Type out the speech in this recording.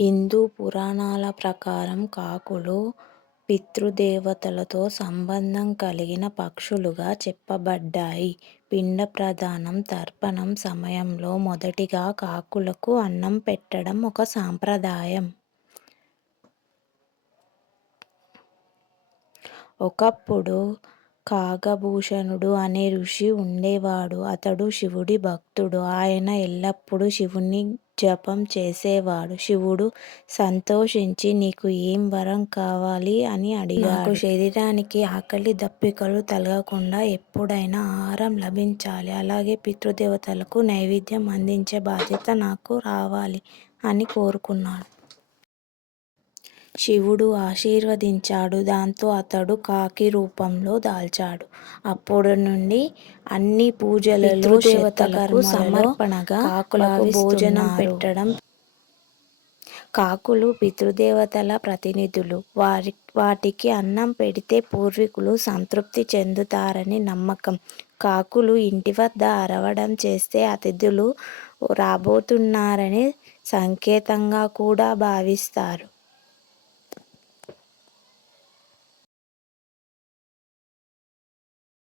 హిందూ పురాణాల ప్రకారం కాకులు పితృదేవతలతో సంబంధం కలిగిన పక్షులుగా చెప్పబడ్డాయి. పిండ ప్రదానం, తర్పణం సమయంలో మొదటిగా కాకులకు అన్నం పెట్టడం ఒక సాంప్రదాయం. ఒకప్పుడు కాగభూషణుడు అనే ఋషి ఉండేవాడు అతడు శివుడి భక్తుడు. ఆయన ఎల్లప్పుడూ శివుని జపం చేసేవాడు. శివుడు సంతోషించి నీకు ఏం వరం కావాలి? అని అడిగాడు. నాకు శరీరానికి ఆకలి దప్పికలు తలగకుండా ఎప్పుడైనా ఆహారం లభించాలి. అలాగే పితృదేవతలకు నైవేద్యం అందించే బాధ్యత నాకు రావాలి అని కోరుకున్నాడు. శివుడు ఆశీర్వదించాడు. దాంతో అతడు కాకి రూపంలో దాల్చాడు. అప్పటి నుండి అన్ని పూజలలో, శ్రాద్ధకర్మలలో సమర్పణగా కాకులకు భోజనం పెట్టడం. కాకులు పితృదేవతల ప్రతినిధులు. వాటికి అన్నం పెడితే పూర్వీకులు సంతృప్తి చెందుతారని నమ్మకం. కాకులు ఇంటివద్ద అరవడం చేస్తే అతిథులు రాబోతున్నారనే సంకేతంగా కూడా భావిస్తారు.